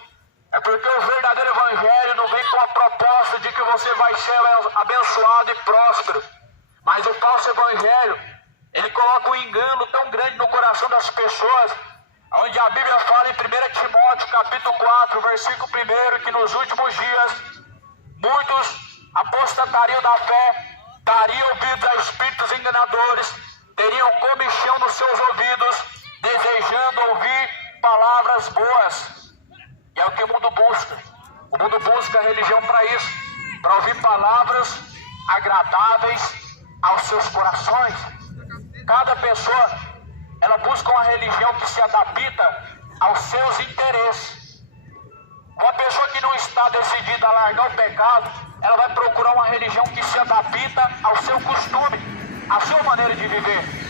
É porque o verdadeiro evangelho não vem com a proposta de que você vai ser abençoado e próspero. Mas o falso evangelho, ele coloca um engano tão grande no coração das pessoas, onde a Bíblia fala em 1 Timóteo capítulo 4, versículo 1, que nos últimos dias muitos apostatariam da fé, dariam ouvidos a espíritos enganadores, teriam comichão nos seus ouvidos, desejando ouvir palavras boas. E é o que o mundo busca. O mundo busca a religião para isso, para ouvir palavras agradáveis aos seus corações. Cada pessoa, ela busca uma religião que se adapta aos seus interesses. Uma pessoa que não está decidida a largar o pecado, ela vai procurar uma religião que se adapta ao seu costume, à sua maneira de viver.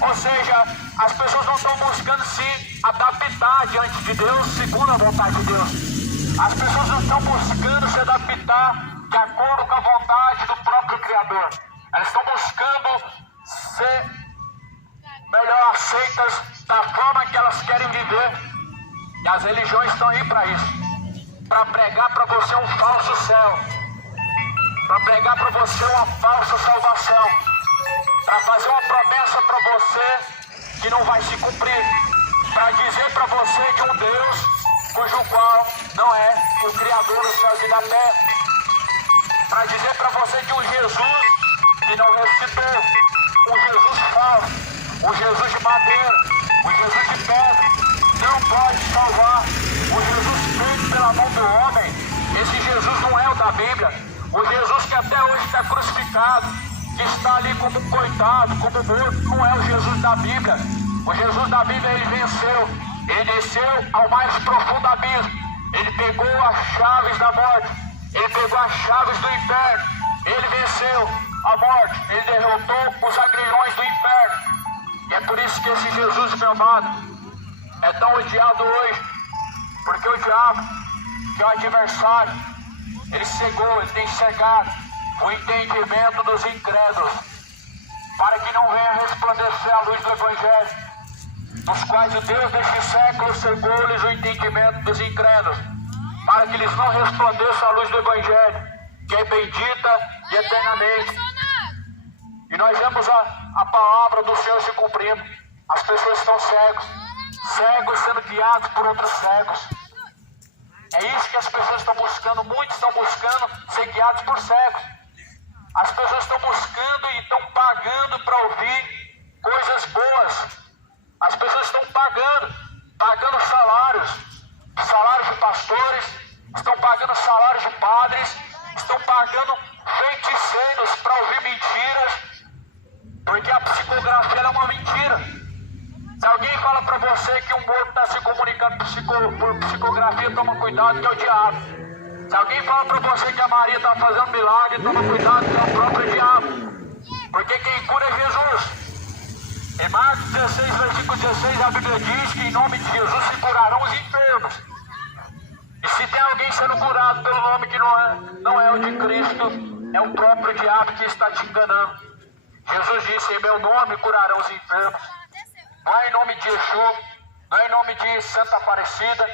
Ou seja, as pessoas não estão buscando se adaptar diante de Deus segundo a vontade de Deus. As pessoas não estão buscando se adaptar de acordo com a vontade do próprio Criador. Elas estão buscando ser melhor aceitas da forma que elas querem viver. E as religiões estão aí para isso, para pregar para você um falso céu, para pregar para você uma falsa salvação, para fazer uma promessa para você que não vai se cumprir, para dizer para você de um Deus cujo qual não é o Criador dos céus e da terra, para dizer para você de um Jesus que não ressuscitou, um Jesus falso, um Jesus de madeira, um Jesus de pedra, não pode salvar. O Jesus feito pela mão do homem, esse Jesus não é o da Bíblia. O Jesus que até hoje está crucificado, que está ali como um coitado, como morto, não é o Jesus da Bíblia. O Jesus da Bíblia, ele venceu. Ele desceu ao mais profundo abismo. Ele pegou as chaves da morte. Ele pegou as chaves do inferno. Ele venceu a morte. Ele derrotou os agrilhões do inferno. E é por isso que esse Jesus, meu amado, é tão odiado hoje. Porque o diabo, que é o adversário, ele cegou, ele tem cegado o entendimento dos incrédulos, para que não venha resplandecer a luz do Evangelho, dos quais o Deus deste século cegou-lhes o entendimento dos incrédulos, para que eles não resplandeçam a luz do Evangelho, que é bendita e eternamente. E nós vemos a palavra do Senhor se cumprindo. As pessoas estão cegos sendo guiados por outros cegos. É isso que as pessoas estão buscando. Muitos estão buscando ser guiados por cegos. As pessoas estão buscando e estão pagando para ouvir coisas boas. As pessoas estão pagando salários de pastores, estão pagando salários de padres, estão pagando feiticeiros para ouvir mentiras, porque a psicografia é uma mentira. Se alguém fala para você que um morto está se comunicando por psicografia, toma cuidado, que é o diabo. Se alguém fala para você que a Maria está fazendo milagre, toma cuidado, que é o próprio diabo. Porque quem cura é Jesus. Em Marcos 16, versículo 16, a Bíblia diz que em nome de Jesus se curarão os enfermos. E se tem alguém sendo curado pelo nome que não é o de Cristo, é o próprio diabo que está te enganando. Jesus disse: em meu nome curarão os enfermos. Não é em nome de Exu, não é em nome de Santa Aparecida,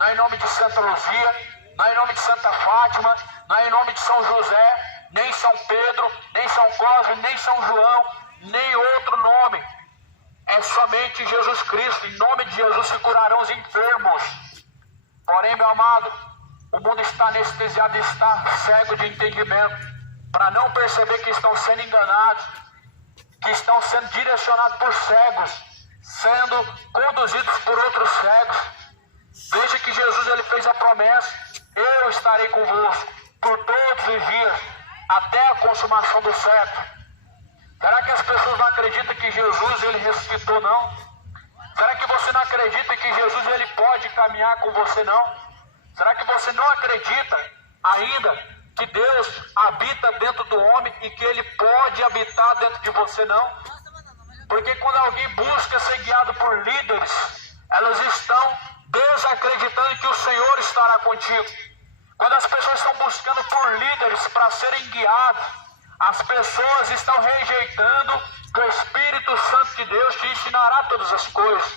não é em nome de Santa Luzia, não é em nome de Santa Fátima, não é em nome de São José, nem São Pedro, nem São Cosme, nem São João, nem outro nome. É somente Jesus Cristo. Em nome de Jesus se curarão os enfermos. Porém, meu amado, o mundo está anestesiado e está cego de entendimento, para não perceber que estão sendo enganados, que estão sendo direcionados por cegos, sendo conduzidos por outros cegos. Veja que Jesus, ele fez a promessa: eu estarei convosco por todos os dias, até a consumação do século. Será que as pessoas não acreditam que Jesus, ele ressuscitou, não? Será que você não acredita que Jesus, ele pode caminhar com você, não? Será que você não acredita ainda que Deus habita dentro do homem e que ele pode habitar dentro de você, não? Porque quando alguém busca ser guiado por líderes, elas estão desacreditando que o Senhor estará contigo. Quando as pessoas estão buscando por líderes para serem guiados, as pessoas estão rejeitando que o Espírito Santo de Deus te ensinará todas as coisas.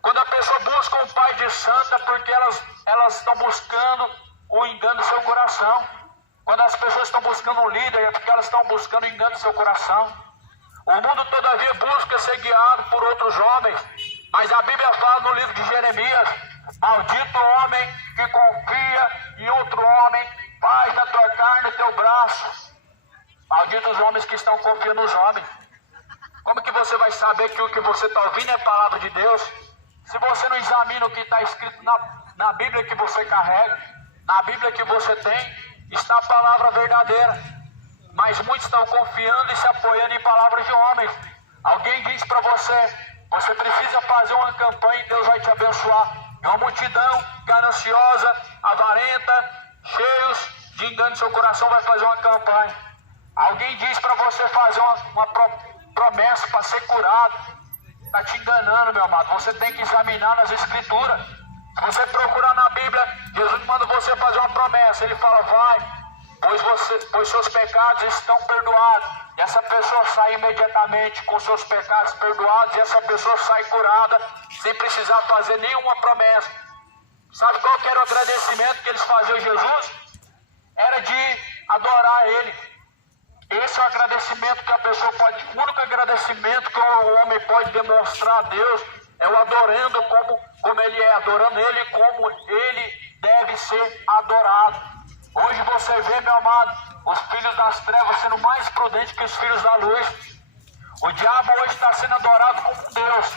Quando a pessoa busca um pai de santa, porque elas estão buscando o engano do seu coração. Quando as pessoas estão buscando um líder, é porque elas estão buscando o engano do seu coração. O mundo, todavia, busca ser guiado por outros homens, mas a Bíblia fala no livro de Jeremias: maldito homem que confia em outro homem, faz da tua carne o teu braço. Malditos os homens que estão confiando nos homens. Como que você vai saber que o que você está ouvindo é a palavra de Deus, se você não examina o que está escrito na Bíblia que você carrega? Na Bíblia que você tem está a palavra verdadeira, mas muitos estão confiando e se apoiando em palavras de homens. Alguém diz para você: você precisa fazer uma campanha e Deus vai te abençoar. E uma multidão gananciosa, avarenta, cheios de engano no seu coração, vai fazer uma campanha. Alguém diz para você fazer uma promessa para ser curado. Está te enganando, meu amado. Você tem que examinar nas Escrituras. Se você procurar na Bíblia, Jesus manda você fazer uma promessa. Ele fala: vai, pois seus pecados estão perdoados. E essa pessoa sai imediatamente com seus pecados perdoados, e essa pessoa sai curada, sem precisar fazer nenhuma promessa. Sabe qual que era o agradecimento que eles faziam a Jesus? Era de adorar Ele. Esse é o agradecimento que a pessoa pode... O único agradecimento que o homem pode demonstrar a Deus é o adorando como Ele é, adorando Ele como Ele deve ser adorado. Hoje você vê, meu amado, os filhos das trevas sendo mais prudentes que os filhos da luz. O diabo hoje está sendo adorado como Deus.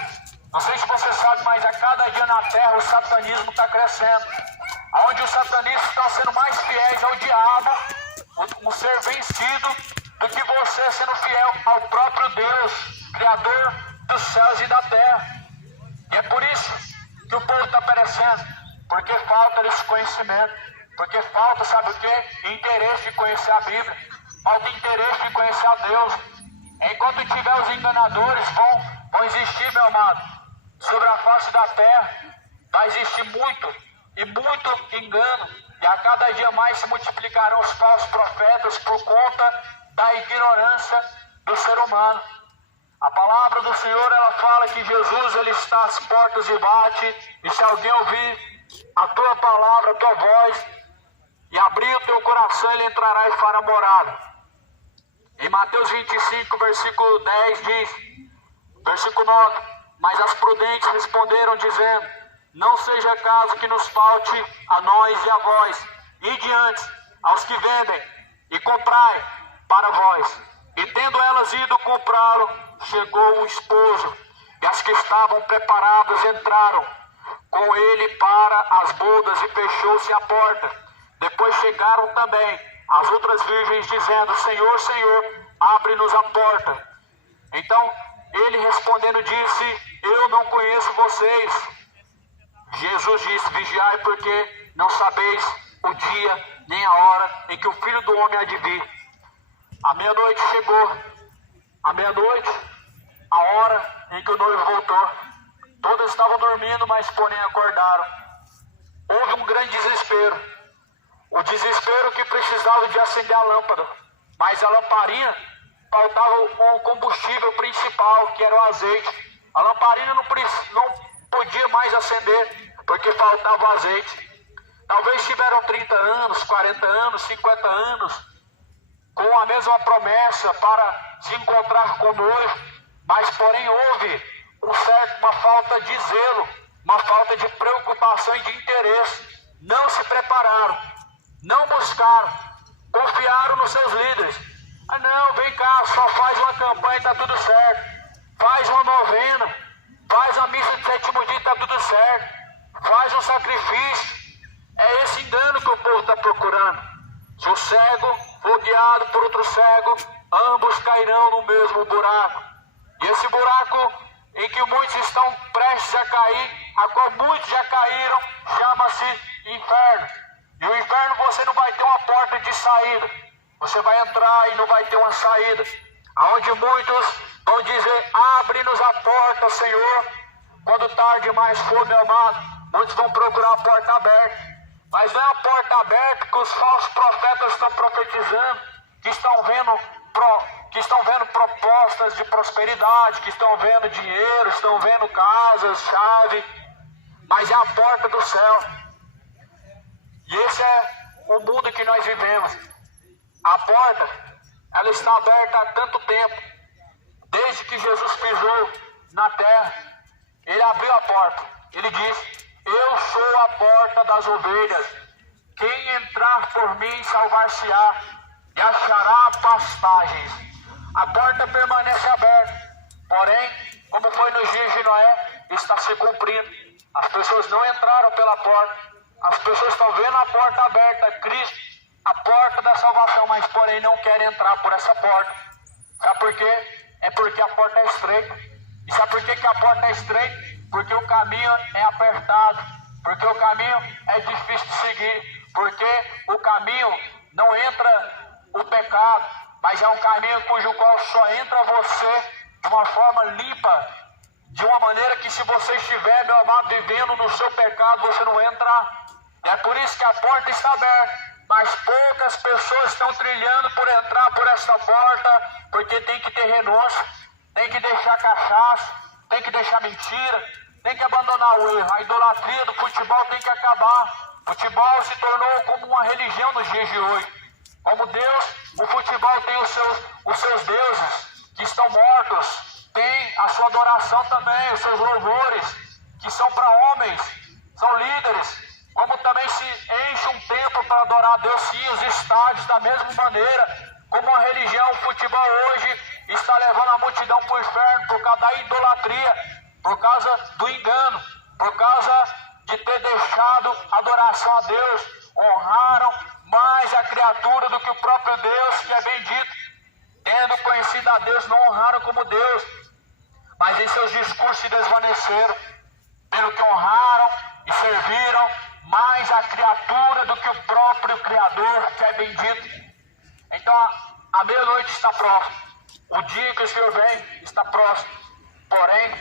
Não sei se você sabe, mas a cada dia na terra o satanismo está crescendo. Onde os satanistas estão sendo mais fiéis ao diabo um ser vencido do que você sendo fiel ao próprio Deus, Criador dos céus e da terra. E é por isso que o povo está perecendo, porque falta-lhes conhecimento, porque falta, sabe o quê? Interesse de conhecer a Bíblia, falta interesse de conhecer a Deus. Enquanto tiver os enganadores, vão existir, meu amado, sobre a face da terra, vai existir muito e muito engano, e a cada dia mais se multiplicarão os falsos profetas por conta da ignorância do ser humano. A palavra do Senhor, ela fala que Jesus, ele está às portas e bate, e se alguém ouvir a tua palavra, a tua voz, e abrir o teu coração, ele entrará e fará morada. Em Mateus 25, versículo 10 diz, versículo 9, mas as prudentes responderam dizendo, não seja caso que nos falte a nós e a vós, e diante aos que vendem, e comprai para vós. E tendo elas ido comprá-lo, chegou o esposo, e as que estavam preparadas entraram com ele para as bodas, e fechou-se a porta. Depois chegaram também as outras virgens, dizendo, Senhor, Senhor, abre-nos a porta. Então ele respondendo disse, eu não conheço vocês. Jesus disse, vigiai, porque não sabeis o dia nem a hora em que o Filho do Homem há de vir. A meia-noite chegou, a meia-noite, a hora em que o noivo voltou. Todos estavam dormindo, mas porém acordaram. Houve um grande desespero. O desespero que precisava de acender a lâmpada, mas a lamparina faltava o combustível principal, que era o azeite. A lamparina não podia mais acender, porque faltava o azeite. Talvez tiveram 30 anos, 40 anos, 50 anos, com a mesma promessa para se encontrar com o noivo, mas porém houve uma falta de zelo, uma falta de preocupação e de interesse. Não se prepararam, não buscaram, confiaram nos seus líderes. Ah não, vem cá, só faz uma campanha e está tudo certo. Faz uma novena, faz uma missa de sétimo dia e está tudo certo. Faz um sacrifício. É esse engano que o povo está procurando. Se o cego for guiado por outro cego, ambos cairão no mesmo buraco. E esse buraco em que muitos estão prestes a cair, a qual muitos já caíram, chama-se inferno. E o inferno você não vai ter uma porta de saída. Você vai entrar e não vai ter uma saída. Aonde muitos vão dizer, abre-nos a porta, Senhor. Quando tarde mais for, meu amado, muitos vão procurar a porta aberta. Mas não é a porta aberta que os falsos profetas estão profetizando, que estão vendo propostas de prosperidade, que estão vendo dinheiro, estão vendo casas, chave, mas é a porta do céu. E esse é o mundo que nós vivemos. A porta, ela está aberta há tanto tempo, desde que Jesus pisou na terra, ele abriu a porta, ele disse, eu sou a porta das ovelhas, quem entrar por mim salvar-se-á e achará pastagens. A porta permanece aberta, porém, como foi nos dias de Noé, está se cumprindo. As pessoas não entraram pela porta, as pessoas estão vendo a porta aberta, Cristo, a porta da salvação, mas porém não querem entrar por essa porta. Sabe por quê? É porque a porta é estreita. E sabe por que a porta é estreita? Porque o caminho é apertado, porque o caminho é difícil de seguir, porque o caminho não entra o pecado, mas é um caminho cujo qual só entra você de uma forma limpa, de uma maneira que se você estiver, meu amado, vivendo no seu pecado, você não entra. E é por isso que a porta está aberta, mas poucas pessoas estão trilhando por entrar por essa porta, porque tem que ter renúncia, tem que deixar cachaça, tem que deixar mentira, tem que abandonar o erro. A idolatria do futebol tem que acabar. O futebol se tornou como uma religião nos dias de hoje. Como Deus, o futebol tem os seus deuses que estão mortos, tem a sua adoração também, os seus louvores, que são para homens, são líderes. Como também se enche um templo para adorar a Deus, sim, os estádios da mesma maneira. Como a religião, o futebol hoje está levando a multidão para o inferno por causa da idolatria, por causa do engano, por causa de ter deixado a adoração a Deus. Honraram mais a criatura do que o próprio Deus, que é bendito. Tendo conhecido a Deus, não honraram como Deus, mas em seus discursos se desvaneceram. Pelo que honraram e serviram mais a criatura do que o próprio Criador, que é bendito. Então a meia-noite está próxima. O dia que o Senhor vem está próximo. Porém,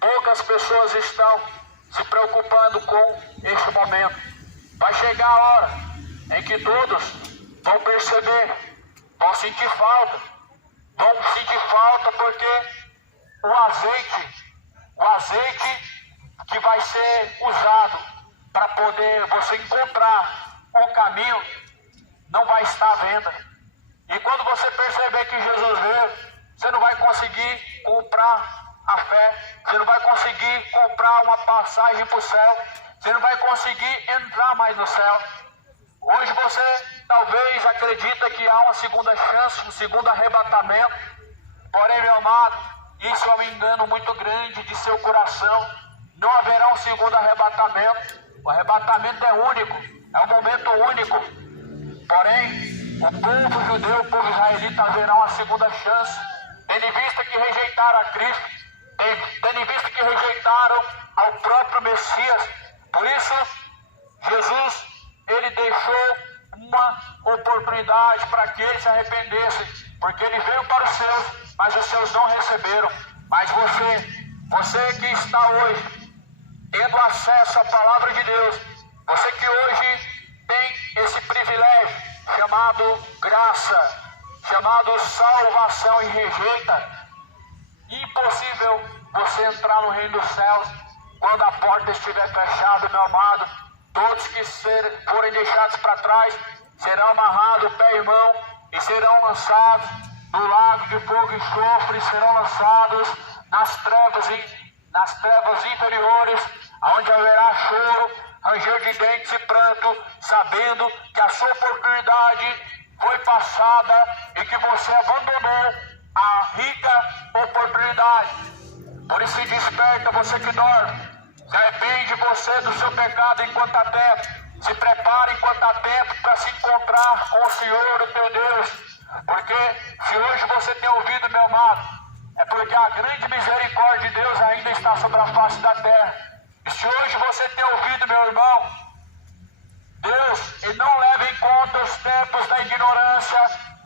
poucas pessoas estão se preocupando com este momento. Vai chegar a hora em que todos vão perceber, vão sentir falta. Vão sentir falta porque o azeite que vai ser usado para poder você encontrar o caminho, não vai estar à venda. E quando você perceber que Jesus veio, você não vai conseguir comprar a fé, você não vai conseguir comprar uma passagem para o céu, você não vai conseguir entrar mais no céu. Hoje você talvez acredita que há uma segunda chance, um segundo arrebatamento. Porém, meu amado, isso é um engano muito grande de seu coração. Não haverá um segundo arrebatamento. O arrebatamento é único, é um momento único. Porém, o povo judeu, o povo israelita, haverá uma segunda chance. Tendo em vista que rejeitaram a Cristo, tendo em vista que rejeitaram ao próprio Messias. Por isso, Jesus, ele deixou uma oportunidade para que eles se arrependessem, porque ele veio para os seus, mas os seus não receberam. Mas você que está hoje tendo acesso à palavra de Deus, você que hoje tem esse privilégio chamado graça, chamado salvação e rejeita, impossível você entrar no reino dos céus quando a porta estiver fechada, meu amado. Todos que forem deixados para trás serão amarrados pé e mão e serão lançados no lago de fogo e enxofre, serão lançados nas trevas inferiores, onde haverá choro, ranger de dentes e pranto, sabendo que a sua oportunidade foi passada e que você abandonou a rica oportunidade. Por isso se desperta, você que dorme. Se arrepende você do seu pecado enquanto há tempo. Se prepara enquanto há tempo para se encontrar com o Senhor, o teu Deus. Porque se hoje você tem ouvido, meu amado, é porque a grande misericórdia de Deus ainda está sobre a face da terra. E se hoje você tem ouvido, meu irmão, Deus, ele não leva em conta os tempos da ignorância,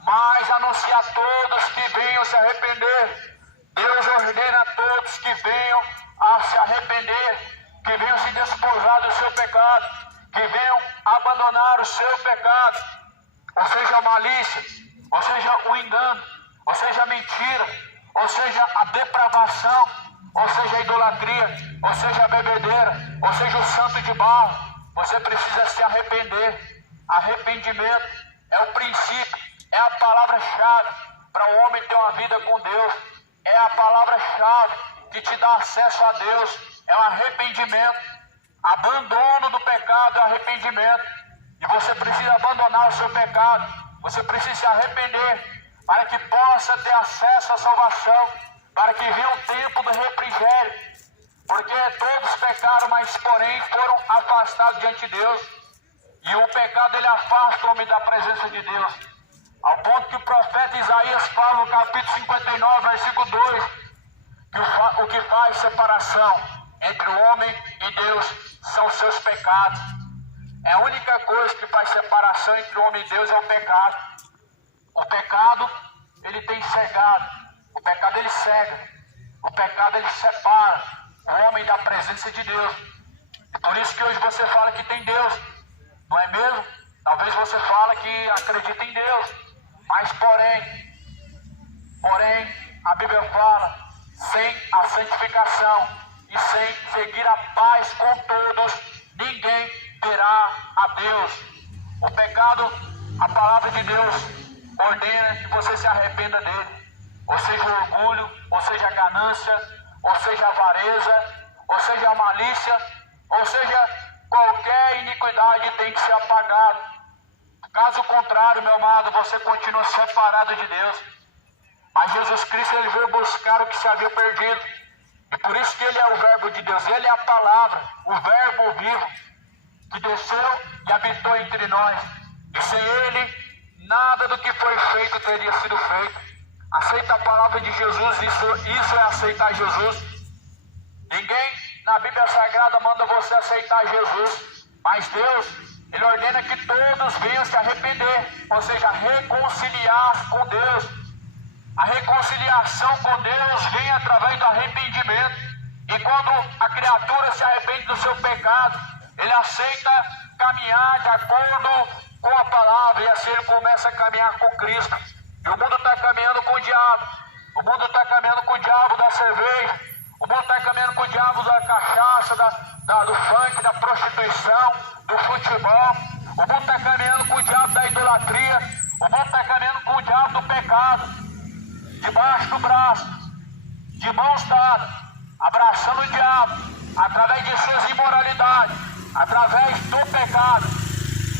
mas anuncia a todos que venham se arrepender. Deus ordena a todos que venham a se arrepender, que venham se desposar do seu pecado, que venham abandonar o seu pecado, ou seja, a malícia, ou seja, o engano, ou seja, a mentira, ou seja, a depravação, ou seja, a idolatria, ou seja, a bebedeira, ou seja, o santo de barro. Você precisa se arrepender. Arrependimento é o princípio, é a palavra-chave para o homem ter uma vida com Deus. É a palavra-chave que te dá acesso a Deus. É o arrependimento. Abandono do pecado é arrependimento. E você precisa abandonar o seu pecado. Você precisa se arrepender para que possa ter acesso à salvação, para que venha o tempo do refrigério. Porque todos pecaram, mas porém foram afastados diante de Deus. E o pecado, ele afasta o homem da presença de Deus. Ao ponto que o profeta Isaías fala no capítulo 59, versículo 2, que o que faz separação entre o homem e Deus são os seus pecados. É a única coisa que faz separação entre o homem e Deus é o pecado. O pecado, ele tem cegado. O pecado, ele cega. O pecado, ele separa o homem da presença de Deus. E por isso que hoje você fala que tem Deus, não é mesmo? Talvez você fale que acredita em Deus, mas porém, a Bíblia fala, sem a santificação e sem seguir a paz com todos, ninguém verá a Deus. O pecado, a palavra de Deus ordena que você se arrependa dele. Ou seja, o orgulho, ou seja, a ganância, ou seja, a avareza, ou seja, a malícia, ou seja, qualquer iniquidade tem que ser apagada. Caso contrário, meu amado, você continua separado de Deus. Mas Jesus Cristo, ele veio buscar o que se havia perdido. E por isso que ele é o verbo de Deus, ele é a palavra, o verbo vivo, que desceu e habitou entre nós. E sem Ele, nada do que foi feito teria sido feito. Aceita a palavra de Jesus, isso é aceitar Jesus. Ninguém na Bíblia Sagrada manda você aceitar Jesus, mas Deus, Ele ordena que todos venham se arrepender, ou seja, reconciliar com Deus. A reconciliação com Deus vem através do arrependimento. E quando a criatura se arrepende do seu pecado, ele aceita caminhar de acordo com a palavra, e assim ele começa a caminhar com Cristo. E o mundo está caminhando com o diabo. O mundo está caminhando com o diabo da cerveja. O mundo está caminhando com o diabo da cachaça, do funk, da prostituição, do futebol. O mundo está caminhando com o diabo da idolatria. O mundo está caminhando com o diabo do pecado. Debaixo do braço, de mãos dadas, abraçando o diabo, através de suas imoralidades, através do pecado.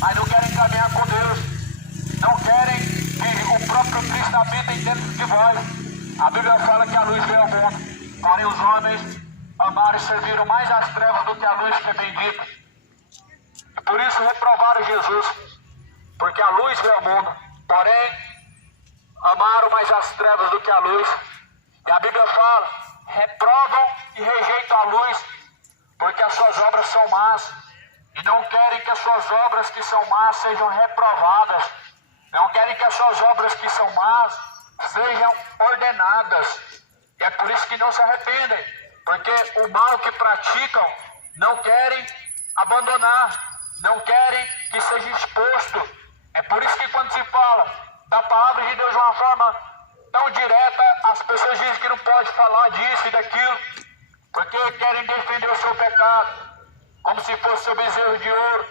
Mas não querem caminhar com Deus. Não querem que o próprio Cristo habite dentro de vós. A Bíblia fala que a luz veio ao mundo. Porém os homens amaram e serviram mais as trevas do que a luz, que é bendita. E por isso reprovaram Jesus. Porque a luz veio ao mundo. Porém, amaram mais as trevas do que a luz. E a Bíblia fala, reprovam e rejeitam a luz, porque as suas obras são más. E não querem que as suas obras que são más sejam reprovadas. Não querem que as suas obras que são más sejam ordenadas. E é por isso que não se arrependem, porque o mal que praticam não querem abandonar, não querem que seja exposto. É por isso que quando se fala da palavra de Deus de uma forma tão direta, as pessoas dizem que não pode falar disso e daquilo, porque querem defender o seu pecado, como se fosse seu bezerro de ouro,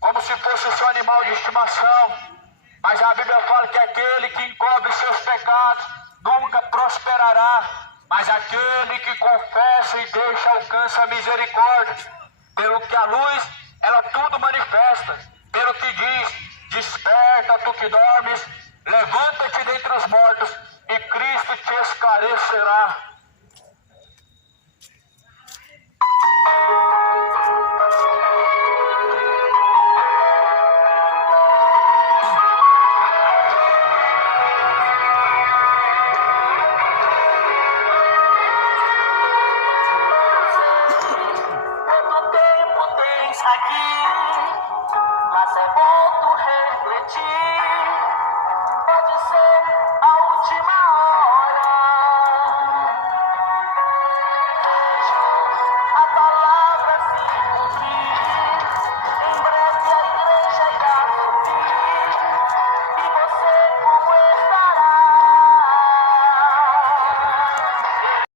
como se fosse o seu animal de estimação. Mas a Bíblia fala que aquele que encobre os seus pecados nunca prosperará, mas aquele que confessa e deixa alcança a misericórdia. Pelo que a luz, ela tudo manifesta, pelo que diz, desperta tu que dormes, levanta-te dentre os mortos.